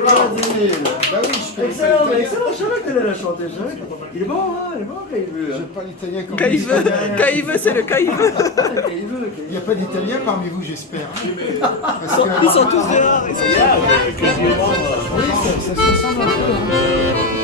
Brésil. Bah oui, je connais Excellent, pas mais l'italien. excellent, je savais que t'allais la chanter, je savais que il est bon, hein, il est bon quand il veut. J'ai pas l'italien comme Quand il veut, c'est le quand il veut. Quand il veut, Il n'y a pas d'italien parmi vous, j'espère. Parce que... Ils sont tous dehors. Ils sont Oui, ça se ressemble un peu.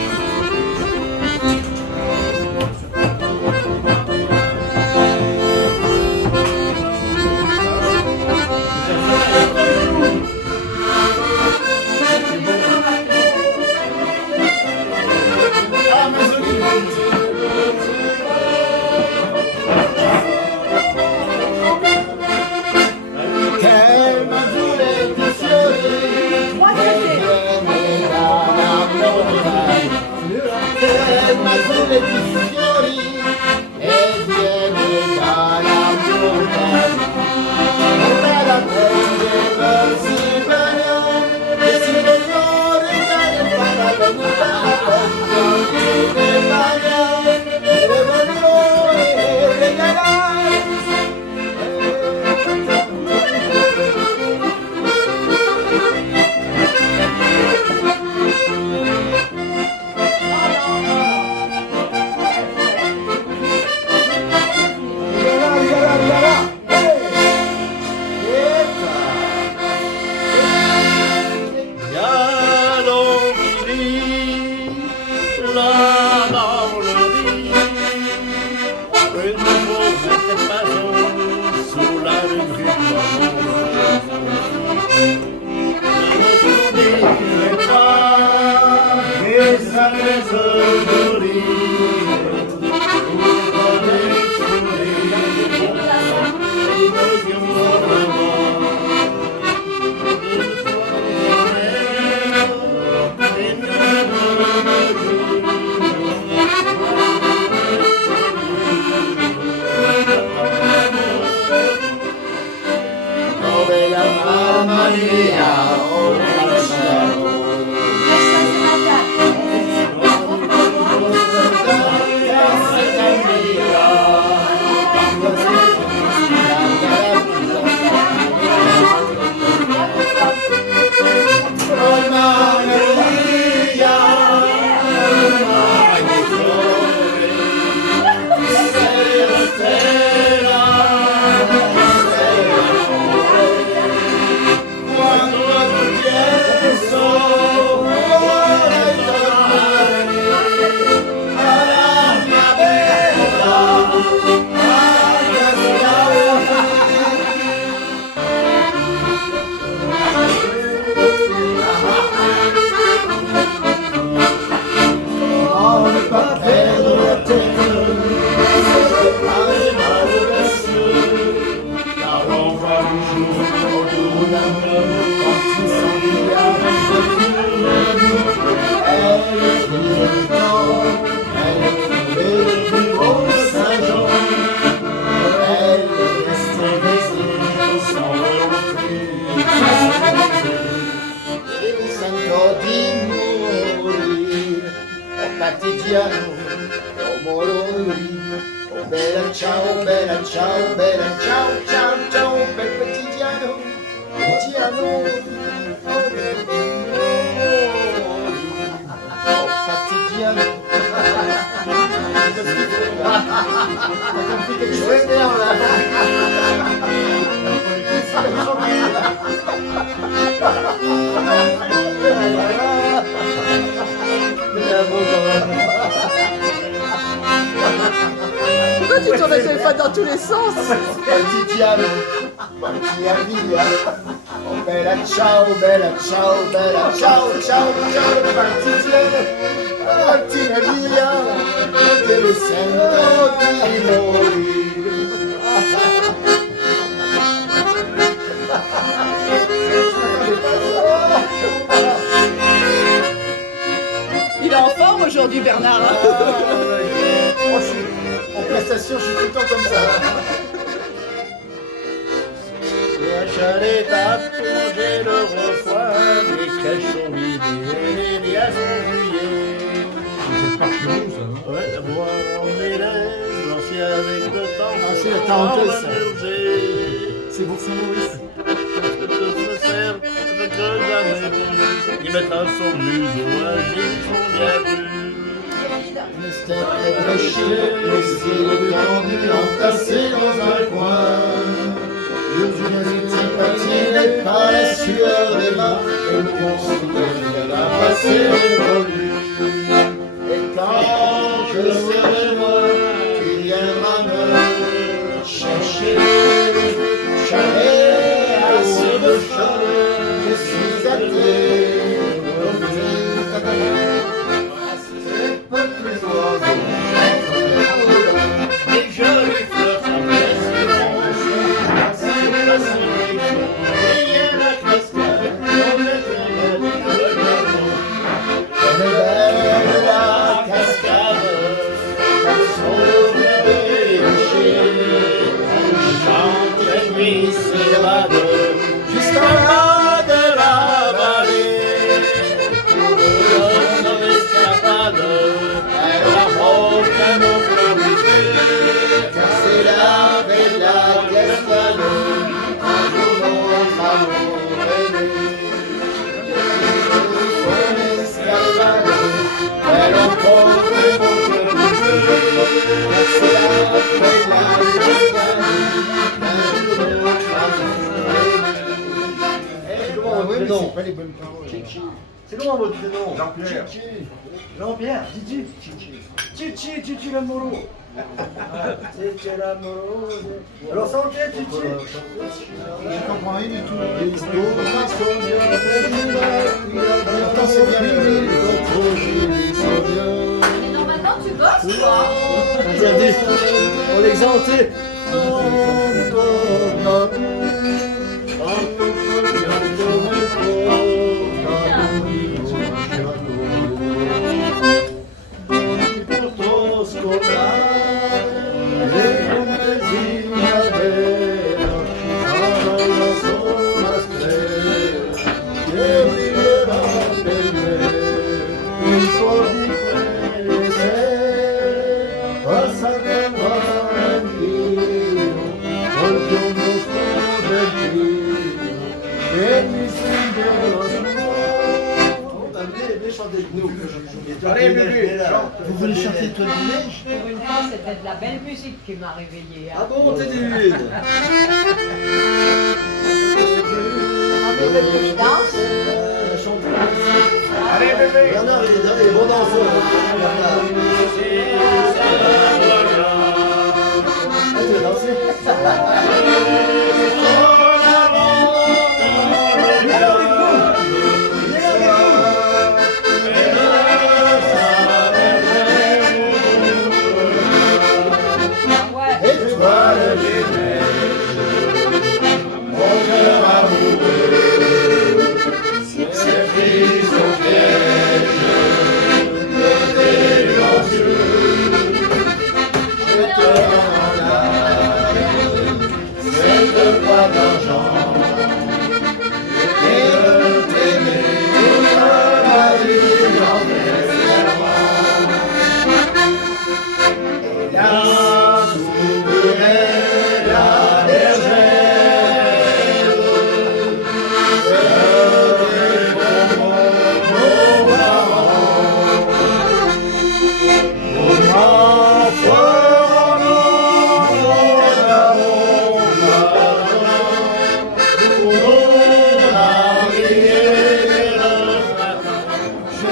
Pourquoi tu tournes le téléphone dans tous les sens? Partigiano, partigiano, oh bella ciao, bella ciao, bella ciao, ciao, ciao, partigiano, partina via, te lo sento di Il est en forme aujourd'hui, Bernard. Moi, je suis en prestation, je suis tout le temps comme ça. La chalette a plongé le refroid, les crèches sont vidées, les lias sont mouillés. C'est pas chez vous, ça, non? Ouais, la voix en élève, lancée avec le temps. Ah, c'est la tarentaise, ça. C'est C'est pour Saint-Maurice. Je se sers de que jamais. mettre à son museau un gibson bien vu. Mystère caché, laissé tendu, entassé dans un coin. Une sympathie n'est pas la sueur des mains, et qu'on se la passer évolue. Et quand je serai loin, il viendra me chercher. Chalet à ce de chalet, je suis attelé. Les jolies fleurs juste en bas de la vallée, notre escapade, elle rapproche un autre musée, Car c'est la bella Cascade, un jour notre amour est né. Son escalade, elle emporte mon cœur brisé. Car c'est la bella Cascade, un jour notre amour est né. Comment on dit non? Pas les bonnes paroles. C'est comment votre prénom? Jean-Pierre. Jean-Pierre, Titi. Titi l'amoro. Titi l'amoro. Alors ça ok, Titi? Je comprends rien du tout. Pourtant c'est bien. Mais normalement, tu bosses, toi. Interdit. On est exempté. Allez, bébé, chante. Vous voulez chanter Toi du neige? Pour une fois, c'était de la belle musique qui m'a réveillée. Ah bon, t'es divine. Vous voulez que je danse? Allez, bébé. Bernard, il est bon danseur. Bernard. Ah, tu veux danser? Ah ouais. Étoile des neiges, mon cœur amoureux, s'est pris au piège de tes grands yeux. Je te rends là, cette voix d'argent, et t'aimer toute ma vie en espérant. Et là, la bergère de nos parents, mon enfant, mon amour, mon arrière, je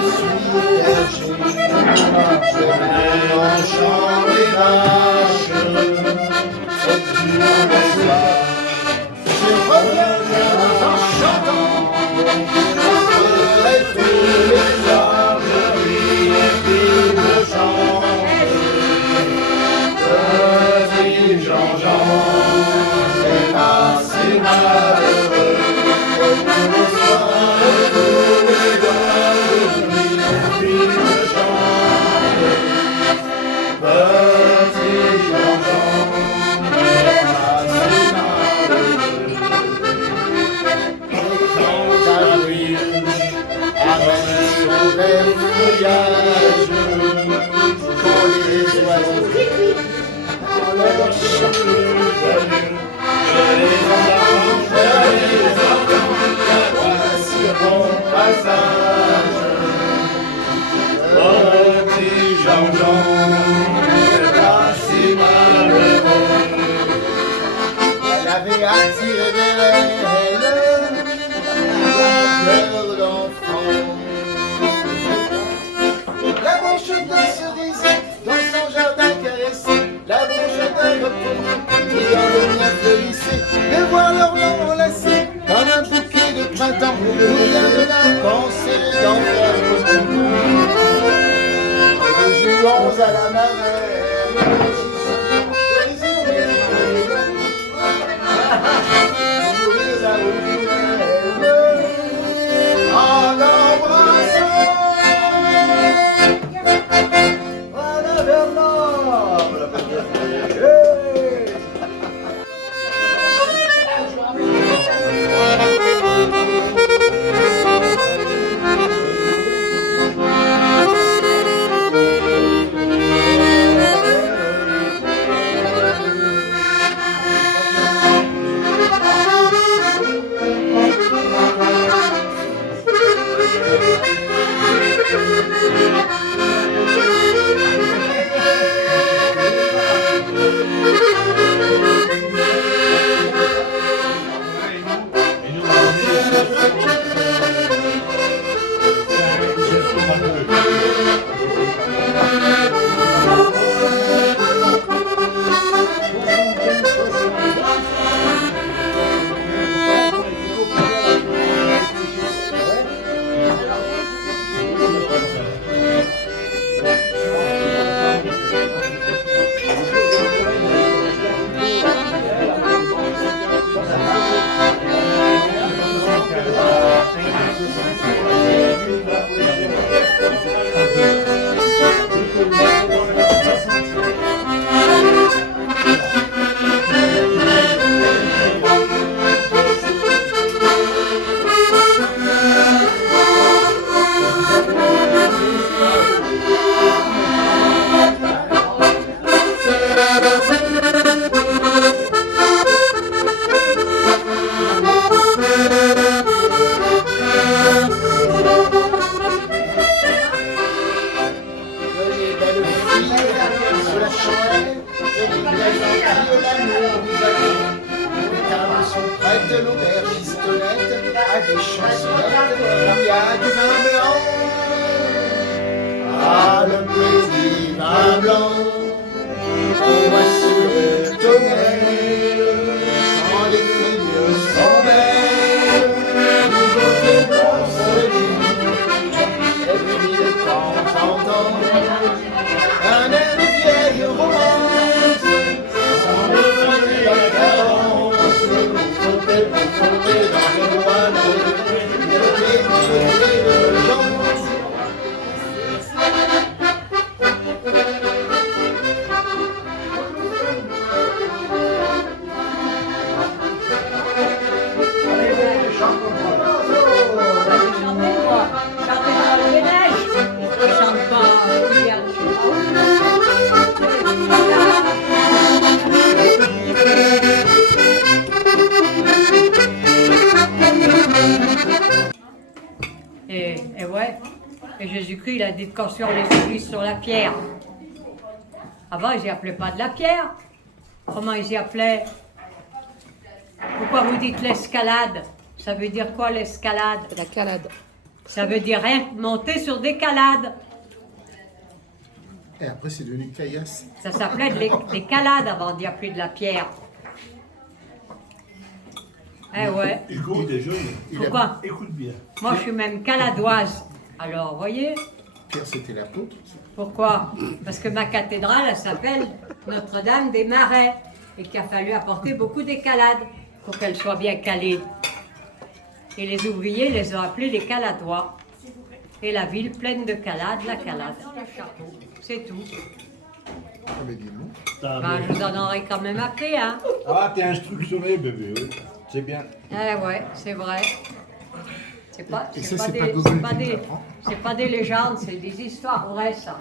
suis berger, je mène en chant les vaches. Je reviens en chantant, je ferai tous les arbres qui me chantent. Petit Jean-Jean, c'est assez malheureux, et le soir, tous les doigts de lui me chantent. Petit Jean-Jean, les feuillages, quand les oiseaux crient, dans leur chant joyeux, je les entends, la voix sur mon passage. Maintenant, vous vient de penser d'en faire beaucoup. Nous jouons à la marée. En embrassant. Voilà, Bernard. Voilà, Bernard. Hey. L'aubergistonnette a des chansonnettes, il y a du vin blanc. Ah, le petit vin blanc, on voit sous le tonnerre, quand les filles s'en mêlent, nous côté blanc se dit, et puis de temps en temps, un air de vieille romance, sans le la carence. Sauter dans les voiles, le gens. Chantez quoi? Chantez dans le ménage. Je chante pas hier chez Et ouais, et Jésus-Christ, il a dit de construire les églises sur la pierre. Avant, ils n'y appelaient pas de la pierre. Comment ils y appelaient? Pourquoi vous dites l'escalade? Ça veut dire quoi l'escalade? La calade. Ça veut dire rien, monter sur des calades. Et après, c'est devenu caillasse. Ça s'appelait des calades avant d'y appeler de la pierre. Eh ouais. Écoute, t'es jeune. Pourquoi? Écoute bien. Moi, je suis même caladoise. Alors, vous voyez? Pierre, c'était l'apôtre. Pourquoi? Parce que ma cathédrale, elle s'appelle Notre-Dame des Marais. Et qu'il a fallu apporter beaucoup d'écalades pour qu'elle soit bien calée. Et les ouvriers les ont appelés les Caladois. Et la ville pleine de calades, la calade. C'est tout. Ah, mais dis donc. Ben, je vous en aurais quand même appris, hein. Ah, t'es instructionné, bébé. Oui. C'est bien. Eh ouais, c'est vrai. C'est pas, Et c'est ça, pas c'est des, pas Google c'est pas qui me des, l'apprend. c'est pas des légendes, c'est des histoires vraies, ça.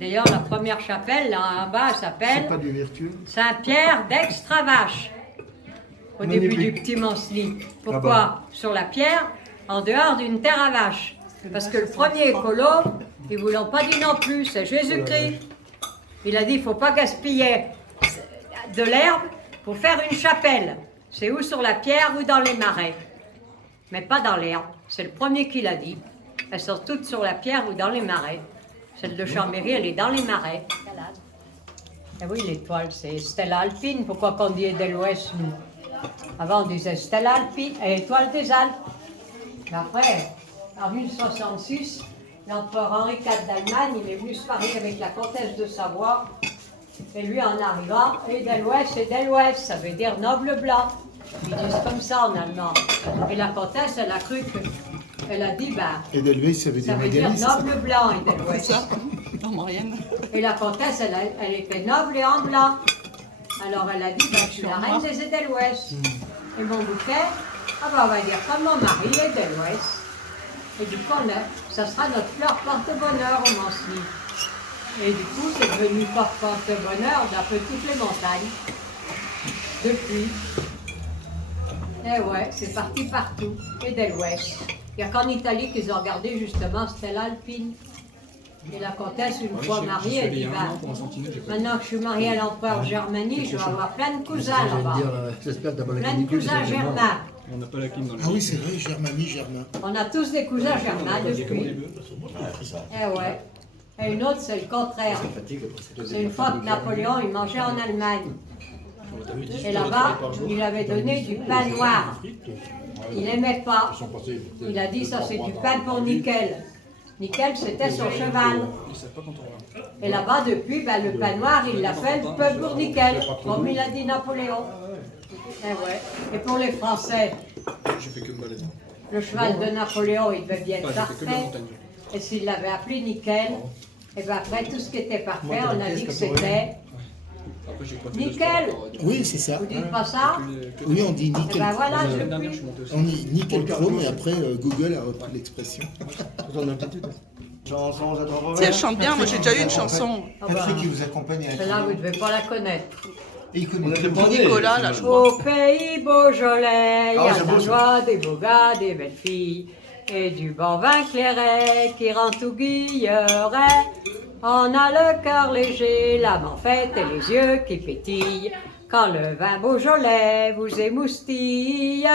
D'ailleurs, la première chapelle, là en bas, elle C'est s'appelle pas du virtueux. Saint-Pierre d'Extravache, au début du Magnifique. Petit Mancely. Pourquoi? Là-bas. Sur la pierre, en dehors d'une terre à vache. Parce que le premier écolo, ils ne vous l'ont pas dit non plus, c'est Jésus-Christ. Il a dit, il ne faut pas gaspiller de l'herbe pour faire une chapelle. C'est ou sur la pierre ou dans les marais. Mais pas dans l'herbe. C'est le premier qui l'a dit. Elles sont toutes sur la pierre ou dans les marais. Celle de Chambéry, elle est dans les marais. Et oui, l'étoile, c'est Stella Alpine. Pourquoi qu'on dit Edelweiss, nous? Avant, on disait Stella Alpine, étoile des Alpes. Mais après, en 1066, l'empereur Henri IV d'Allemagne, il est venu se marier avec la comtesse de Savoie. Et lui, en arrivant, Edelweiss, ça veut dire noble blanc. Ils disent comme ça en allemand. Et la comtesse, elle a cru que. Elle a dit, ben. Edelweiss, ça veut Ça dire veut dire Magali, c'est ça? noble blanc, Edelweiss. En moyenne. Et la comtesse, elle était noble et en blanc. Alors elle a dit, ben, je suis la reine des Edelweiss. Et mon bouquet, ah ben, on va dire comme mon mari, Edelweiss. Et du coup, ça sera notre fleur porte-bonheur au Mancy. Et du coup, c'est devenu porte-bonheur d'un peu toutes les montagnes. Depuis. Eh ouais, c'est parti partout. Edelweiss. Il n'y a qu'en Italie qu'ils ont regardé justement Stella Alpine. Et la comtesse, une fois mariée, elle dit, maintenant que je suis mariée à l'empereur Germanie, je vais avoir plein de cousins là-bas. J'espère que t'as pas la Plein de canicule, cousins c'est tellement- germains. On n'a pas la clim dans Ah oui, c'est vrai, Germanie, Germain. On a tous des cousins germains depuis. Eh ouais. Et une autre, c'est le contraire. C'est une fois que Napoléon, il mangeait en Allemagne. Et là-bas, il avait donné du pain noir. Il n'aimait pas. Il a dit, ça c'est du pain pour Nickel. Nickel, c'était son cheval. Et là-bas, depuis, ben, le pain noir, il l'appelle pain pour Nickel, comme il a dit Napoléon. Eh ouais. Et pour les Français, Je fais que me balader. le cheval de Napoléon, il devait bien être J'ai fait que de la parfait. montagne. Et s'il l'avait appelé Nickel, et bien après, tout ce qui était parfait, on a dit que c'était Après, j'ai coiffé Nickel. le sport, Oui, c'est ça. Vous dites pas ça? Oui, on dit Et nickel. ben voilà, La semaine dernière, je depuis. suis monté aussi. On dit nickel chrome et après Google a repris l'expression. Ton aptitude. Chanson, ça t'en Si elle chante bien, moi j'ai déjà eu une chanson. Ah bah, Patrick, il vous accompagne à celle-là, vous ne devez pas la connaître. Et il connaît tout. Pour Nicolas, là, je crois. Au pays Beaujolais, il y Ah, a c'est de beau, la ça. joie, des beaux gars, des belles filles, et du bon vin clairet qui rend tout guilleret. On a le cœur léger, l'âme en fête et les yeux qui pétillent, quand le vin Beaujolais vous émoustille.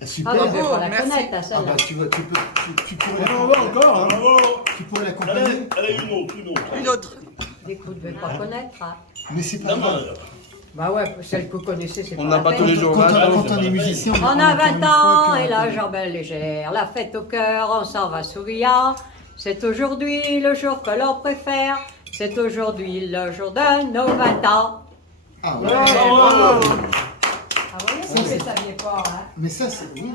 Ah, super. Ah, vous devez pas la merci. connaître, hein, Ah celle-là. bah tu pourrais On va encore, hein. tu pourrais l'accompagner. Elle a une autre, une autre. Une autre. Des coups, vous ne devez pas connaître. Hein. Mais c'est pas grave. Bah ouais, celle que vous connaissez, c'est pas n'a la pas peine. tous les jours. Quand on est musicien, On a entend 20 une ans fois et que- la jambe est légère, la fête au cœur, on s'en va souriant. C'est aujourd'hui le jour que l'on préfère, c'est aujourd'hui le jour de nos 20 ans. Ah ouais. Ah, vous voyez, si vous ne saviez pas, hein. Mais ça, c'est oui.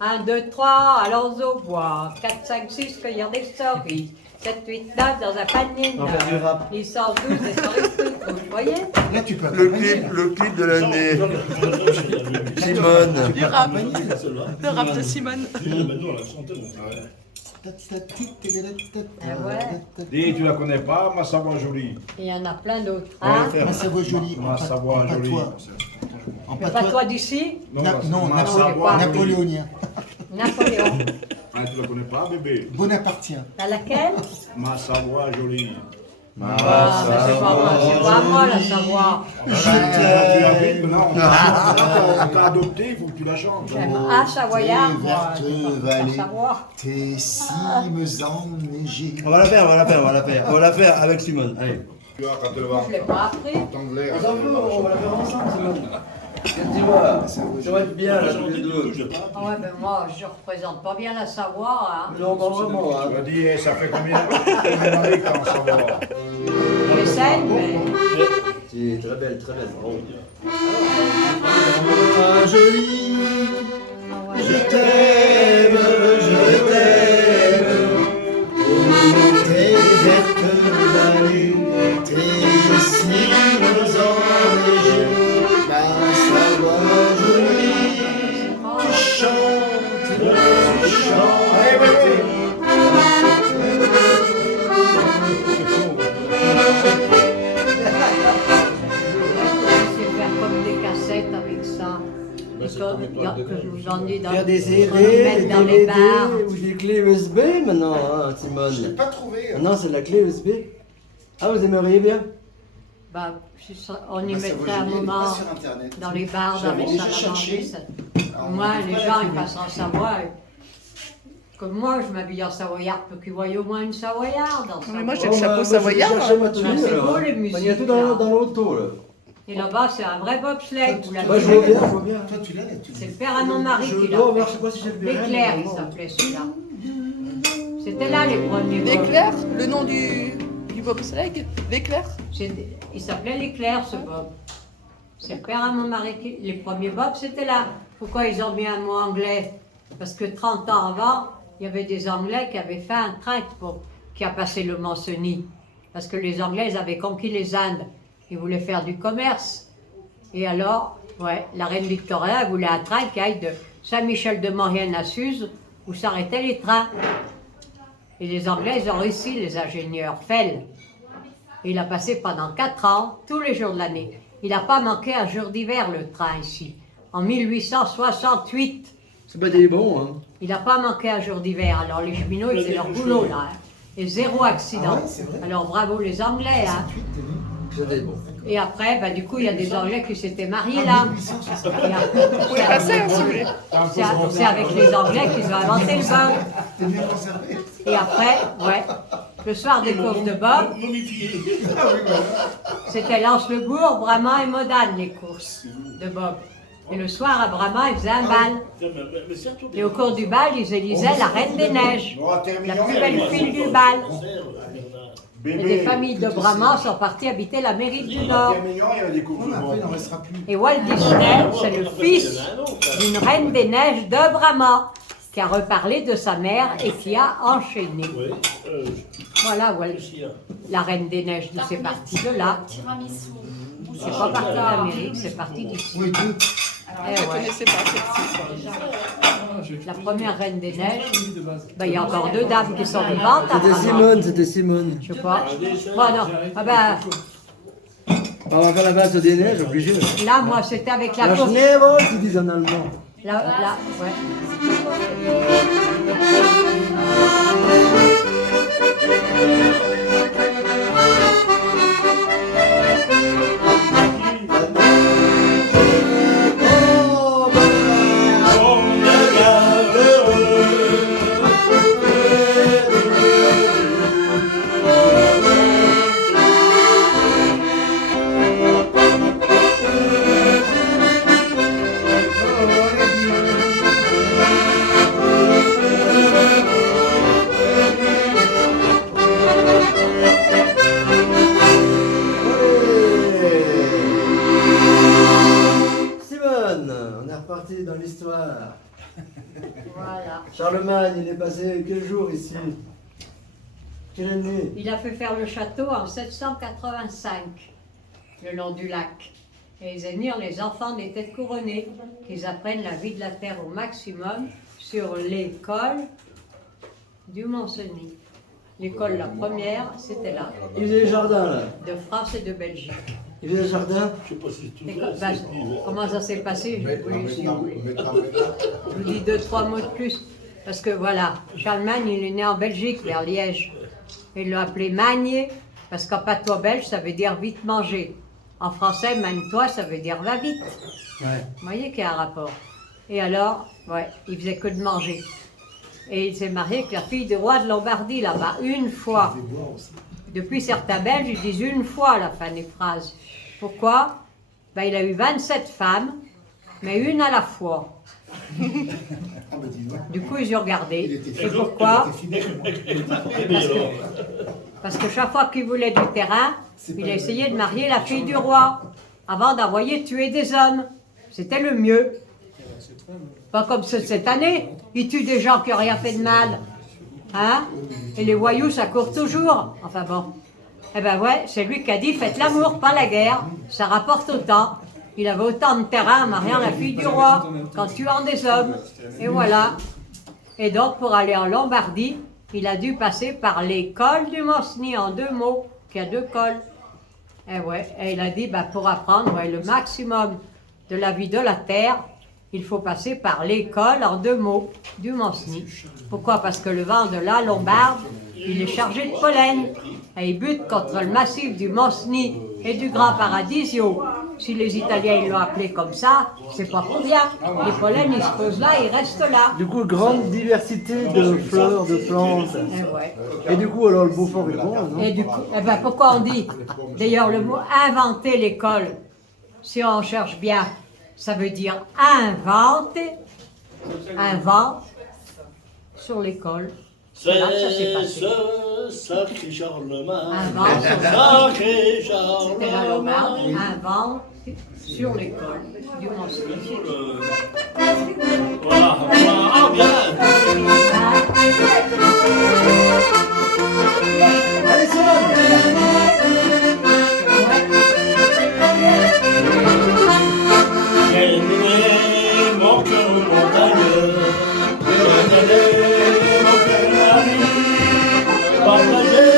1, 2, 3, allons au bois. 4, 5, 6, cueillir des cerises. 7, 8, 9, dans un panier On va faire du neuf. rap. Licence 12 et cerises toutes rouges. Vous voyez? Là, tu peux accompagner. là. Le clip de l'année. Simone. Du rap. Le rap de Simone. Dis, tu la connais pas, ma Savoie jolie. Il y en a plein d'autres. On va Hein? faire un Savoie joli. Ma Savoie jolie. En Pas patois. toi d'ici, Non, ma Savoie jolie. napoléonien. Napoléon. Ah, tu la connais pas, bébé? Bonapartien. À laquelle? Ma Savoie jolie. Ah, mais c'est pas moi la Savoie. Tu habites, maintenant, on t'a adopté, il faut que tu la chantes. J'aime un Savoyard, moi. Verte Je peux pas vallée. savoir. Tes cimes enneigées. On va la faire, on va la faire, on va la faire. On va la faire avec Simone. Allez. Tu vois, quand elle va Je l'ai pas appris. entendre l'air. On va la faire ensemble, Simone. Dis-moi, ça va être bien là tous les deux. Ah ouais, ben moi, je représente pas bien la Savoie, hein. Non, pas vraiment. Tu Hein. vas dire, ça fait combien d'années que t'es en Savoie? J'essaie, mais C'est très belle, très belle. Bravo. Ah, jolie. ah ouais. Je t'aime. Tes vertes vallées, tes cimes enneigées, ma Savoie jolie, tu chantes, tu chantes. Je sais faire comme des cassettes avec ça. Que je vous en dis dans Faire des qu'on CD, met des dans les DVD bars. ou des clés USB maintenant, hein, Je l'ai Simone. pas trouvé. Non, c'est de la clé USB. Ah, vous aimeriez bien? Bah, on y Bah, ça mettrait vaut un jamais, moment pas sur Internet. dans les bars, dans les J'avais salles déjà à manger. cherché. Au moins, les gens, ils passent en Savoie. Comme moi, je m'habille en savoyard pour qu'ils voient au moins une savoyarde. Mais moi, j'ai Oh, le chapeau bah, savoyard. Moi, j'ai cherché ma Ah, tenue, c'est alors. beau, les Il y a musiques, tout là. dans l'auto, là. Et là-bas, c'est un vrai bobsleigh. Vous l'avez Bah, je vu. vois bien, je vois bien. Toi, tu l'as, C'est le père à mon mari Je qui l'a dois voir, fait. je sais pas si j'ai le bien. L'éclair, il s'appelait celui-là. C'était là les premiers bobs. L'éclair, le nom du bobsleigh, l'éclair. Il s'appelait l'éclair, ce bob. C'est le père à mon mari qui... Les premiers bobs, c'était là. Pourquoi ils ont mis un mot anglais? Parce que 30 ans avant, il y avait des Anglais qui avaient fait un train qui a passé le Mont-Cenis. Parce que les Anglais, ils avaient conquis les Indes. Ils voulaient faire du commerce. Et alors, ouais, la reine Victoria elle voulait un train qui aille de Saint-Michel-de-Maurienne à Suse, où s'arrêtaient les trains. Et les Anglais, ils ont réussi, les ingénieurs, Fell. Et il a passé pendant 4 ans, tous les jours de l'année. Il n'a pas manqué un jour d'hiver, le train, ici. En 1868. C'est pas des bons, hein. Il n'a pas manqué un jour d'hiver. Alors les cheminots, ils faisaient leur boulot, là. Hein. Et zéro accident. Alors bravo les Anglais, hein. C'était bon. Et après, bah, du coup, il y a des Anglais qui s'étaient mariés là. Vous pouvez passer, hein, si vous voulez. C'est avec les Anglais qu'ils ont inventé le bob. T'es bien conservé. Et après, ouais, le soir des courses de bob, c'était Lens-le-Bourg, Brama et Modane, les courses de bob. Et le soir, à Brama, ils faisaient un bal. Et au cours du bal, ils élisaient la Reine des Neiges, la plus belle fille du bal. Et des familles de Brahma sont parties habiter l'Amérique du Nord. Il y avait des cours. Après, il n'en restera plus. Et Walt Disney, c'est le fils d'une reine des neiges de Brahma, qui a reparlé de sa mère et qui a enchaîné. Voilà, la reine des neiges, c'est parti de là. C'est pas parti d'Amérique, c'est parti d'ici. Oui, deux. Eh Je ne ouais. connaissais pas celle-ci. La première reine des neiges, ben, il y a encore 2 dames qui sont vivantes. C'était apparemment. Simone, c'était Simone. Je sais pas. Bon, non. Ah ben, On va faire la base des neiges, obligé. là, moi, c'était avec la La course. Schneewald, ils disent en allemand. Là, ouais. Simone, on est reparti dans l'histoire. Voilà. Charlemagne, il est passé quel jour ici? Quelle année? Il a fait faire le château en 785, le long du lac. Et ils émirent les enfants des têtes couronnées, qu'ils apprennent la vie de la terre au maximum sur l'école du Mont-Cenis. L'école, la première, c'était là, Il y a les jardins là. de France et de Belgique. Il y a les jardins. L'école- bah, comment ça s'est passé? Si vous voulez. Je vous dis 2-3 mots de plus. Parce que voilà, Charlemagne, il est né en Belgique, vers Liège. Il l'a appelé Magne, parce qu'en patois belge, ça veut dire vite manger. En français, magne-toi, ça veut dire va vite. Ouais. Vous voyez qu'il y a un rapport. Et alors, ouais, il faisait que de manger. Et il s'est marié avec la fille du roi de Lombardie, là-bas, une fois. Depuis certains Belges, ils disent une fois à la fin des phrases. Pourquoi? Ben, il a eu 27 femmes, mais une à la fois. Ah, bah, dis, ouais. Du coup, ils ont regardé. Il était Et pourquoi? fidèle. Parce que chaque fois qu'il voulait du terrain, il a essayé de marier la fille du roi, avant d'envoyer tuer des hommes. C'était le mieux. Pas comme cette année, ils tuent des gens qui n'ont rien fait de mal. Hein? Et les voyous, ça court toujours. Enfin bon. Eh ben ouais, c'est lui qui a dit, faites l'amour, pas la guerre. Ça rapporte autant. Il avait autant de terrain en mariant la fille du roi, qu'en tuant des hommes. Et voilà. Et donc, pour aller en Lombardie, il a dû passer par l'école du Mont-Cenis, en 2 mots, qui a 2 cols. Et ouais, et il a dit, bah, pour apprendre ouais, le maximum de la vie de la terre, il faut passer par l'école, en 2 mots, du Mont-Cenis. Pourquoi? Parce que le vent de la Lombarde, il est chargé de pollen. Et il bute contre le massif du Mont-Cenis et du Grand Paradisio. Si les Italiens ils l'ont appelé comme ça, c'est pas pour rien. Les pollens, ils se posent là, ils restent là. Du coup, grande diversité de fleurs, de plantes. Et ouais. Et du coup, alors le Beaufort est bon, non? Et du coup, eh ben, pourquoi on dit, d'ailleurs le mot inventer l'école, si on cherche bien, ça veut dire inventer, invente sur l'école. C'est là que ça s'est passé. Ce sacré Charlemagne. Invente sur l'école. Sacré C'était la remarque, Charlemagne. invente sur l'école du Mont-Saint. Voilà, voilà, ah, bien. Allez, c'est J'ai donné mon cœur aux montagnes. J'ai donné mon cœur à la vie. Partager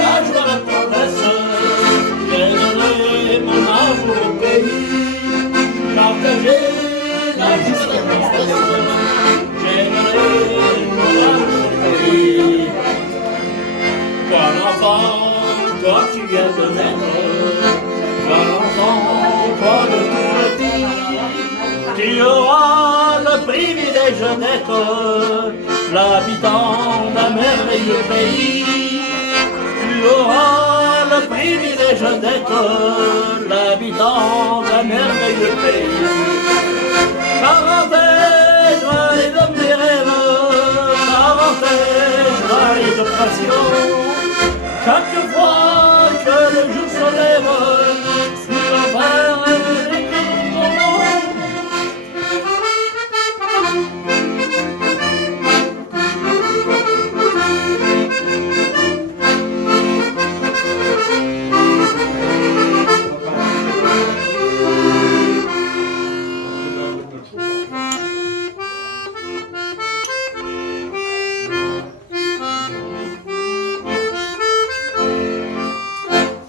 la joie, la tendresse. J'ai donné mon amour au pays. Partager la joie, la tendresse. J'ai donné mon amour au pays. Toi l'enfant, toi qui viens de naître. Toi l'enfant, toi de tout petit. Tu auras le privilège d'être l'habitant d'un merveilleux pays. Tu auras le privilège d'être l'habitant d'un merveilleux pays. Parenthèse, vallée de mes rêves, parenthèse, vallée de passion. Chaque fois que le jour se lève, sur la terre, j'écris mon nom.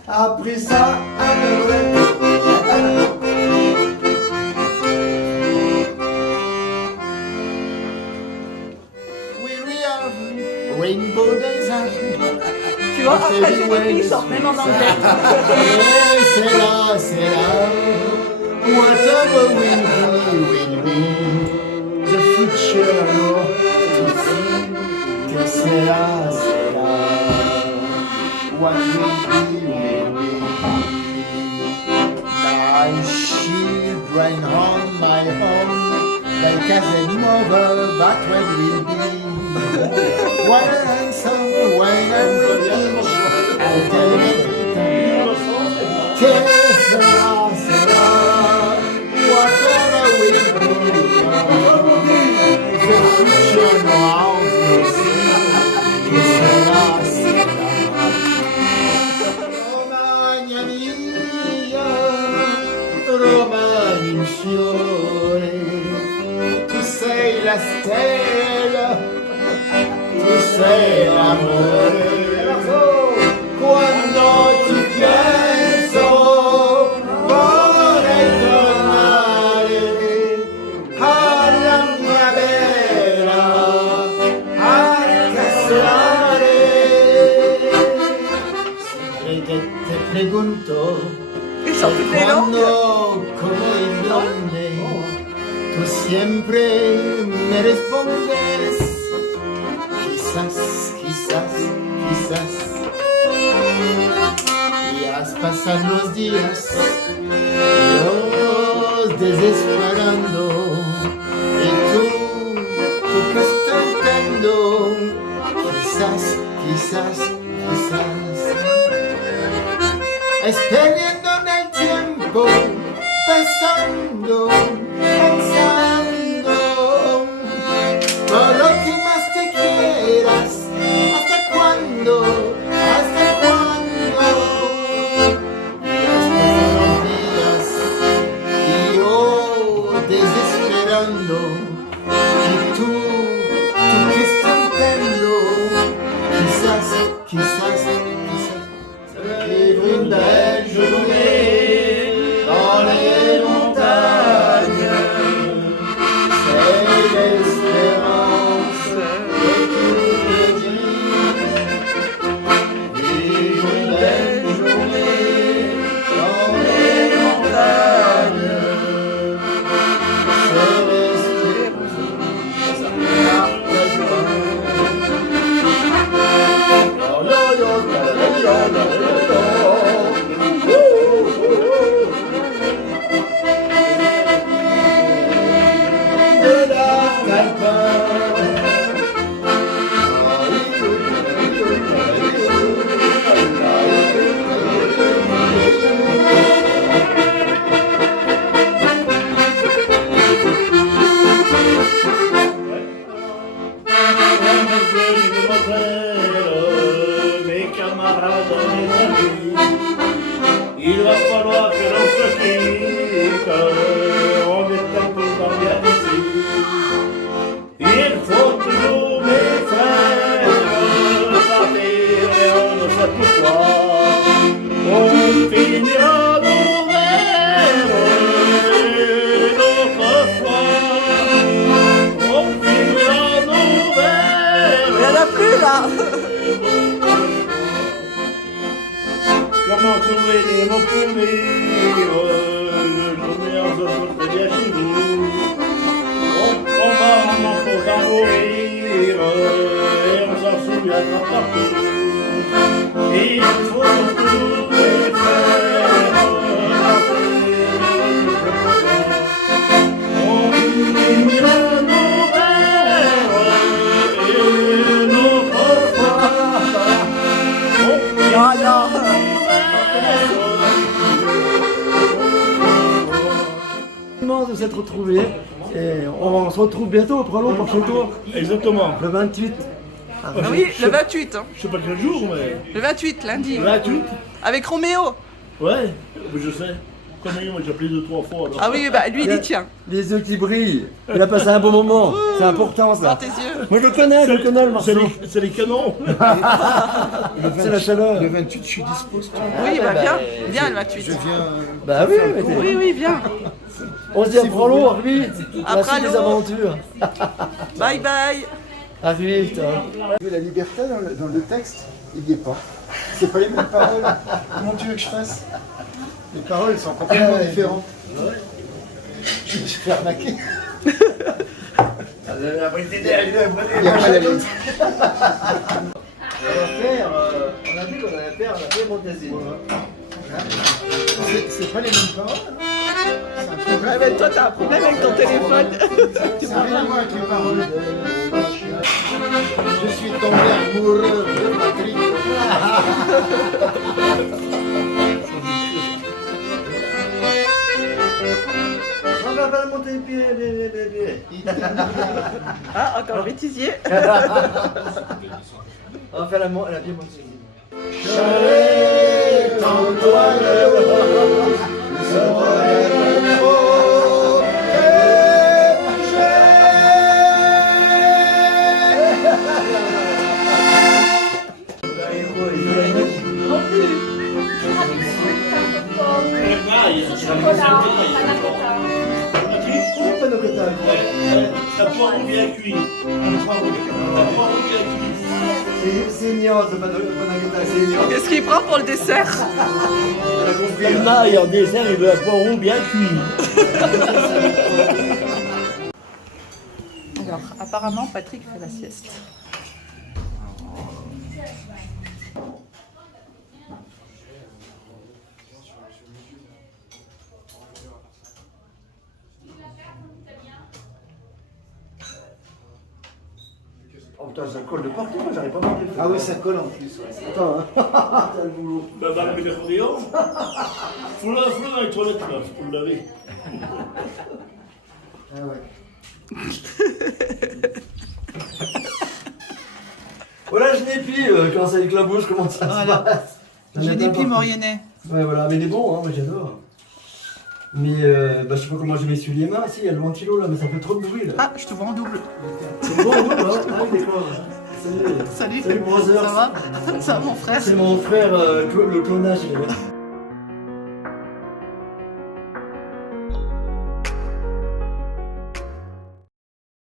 Après ça, Rainbow Days. Tu vois, après c'est des puissants, même en anglais. Et c'est là, whatever will be, the future, to see, que c'est là, what will be. Thy children on my home, thy cousin mother, that will be. When I'm handsome, when I'm rich, I'll tell everything. Que sera, whatever will be. The future knows no sin. Que sera. Romagna mia, Romagna in fiore. Tu sei la stella, tu sei l'amore. Quando ti penso vorrei tornare alla mia vera a casare. E che te pregunto Ils sont toutes les langues. cuando como en donde tú siempre me respondes. Quizás, quizás, quizás. Y has pasado los días, yo desesperando. Y tú que estás tentando. Quizás, quizás, quizás. Esperando en el tiempo, pensando, pensando. Por lo que más te quieras, ¿hasta cuándo? ¿Hasta cuándo? Ya pasan los días y yo desesperando. Y tú que estás tentando. Quizás, quizás, quizás. Vivre une belle journée. on est un peu dans ici. Il faut toujours les faire partir et on ne sait pourquoi. On finira nos verres notre foi. On finira nos verres. Il n'y en a plus là. Comment trouver les mots pour dire le meilleur de très bien chez vous. On va en encore mourir et on s'en souviendra partout. Et il faut surtout les faire on finira nos verres et notre foi. Non, non. De s'être retrouvés et on se retrouve bientôt au Prolo pour chez toi Exactement. le 28. Ah oui, le 28. Hein. Je sais pas quel jour, mais. Le 28, lundi. 28. Avec Roméo. Ouais, je sais. Comme moi, j'ai appelé 2-3 fois. Alors. Ah oui, bah lui il y tient. Les yeux qui brillent. Il a passé un bon moment. C'est important Dans ça. tes yeux. Moi je le connais le morceau. C'est les canons. C'est la chaleur. Le 28, je suis dispo. si tu veux. Oui, bah viens. Viens le 28. Je viens. Bah oui, mais t'es- Oui, oui, viens. on se dit à Prolo, Arvi. À La suite des Pralo. aventures. Bye bye. Arvi, toi. La liberté dans le texte, il n'y est pas. C'est pas les mêmes paroles. Comment tu veux que je fasse? Les paroles sont complètement différentes. Je me suis fait arnaquer. Il n'y a pas la lettre. On va faire, on a dit qu'on allait faire, on a fait Montésine. C'est pas les mêmes paroles. C'est un problème. Ah, mais toi t'as un problème avec ton téléphone. Ça n'a rien à voir avec les paroles. Je suis tombé amoureux de Patrick. On va monter les pieds, les pieds. Ah, encore le bêtisier. On va faire la pied Montésine. Chalet, tends-toi le bras, le soleil au La poire bien cuite. C'est ignoble, c'est pas de c'est ignoble. Qu'est-ce qu'il prend pour le dessert? Le maille en dessert, il veut un poireau bien cuit. Alors, apparemment, Patrick fait la sieste. Oh putain, ça colle de partout, moi j'arrive pas à manger. Ah oui, ça colle en plus. Ouais. Attends, hein. T'as le boulot. Ben, va laver les rodéons. Faut-le dans les toilettes, là, pour le laver. Ah ouais. Voilà, je n'ai plus quand ça éclabousse, comment ça se passe. Je n'ai plus Mauriennais. Ouais, voilà, mais il est bon, hein, moi j'adore. Mais bah, je sais pas comment je m'essuie les mains, si, il y a le ventilo là, mais ça fait trop de bruit là. Ah, je te vois en double. C'est bon, hein, ah oui, d'accord. Salut. Salut. Salut, brother. Ça va? Ça va, mon frère? C'est mon frère, le clonage.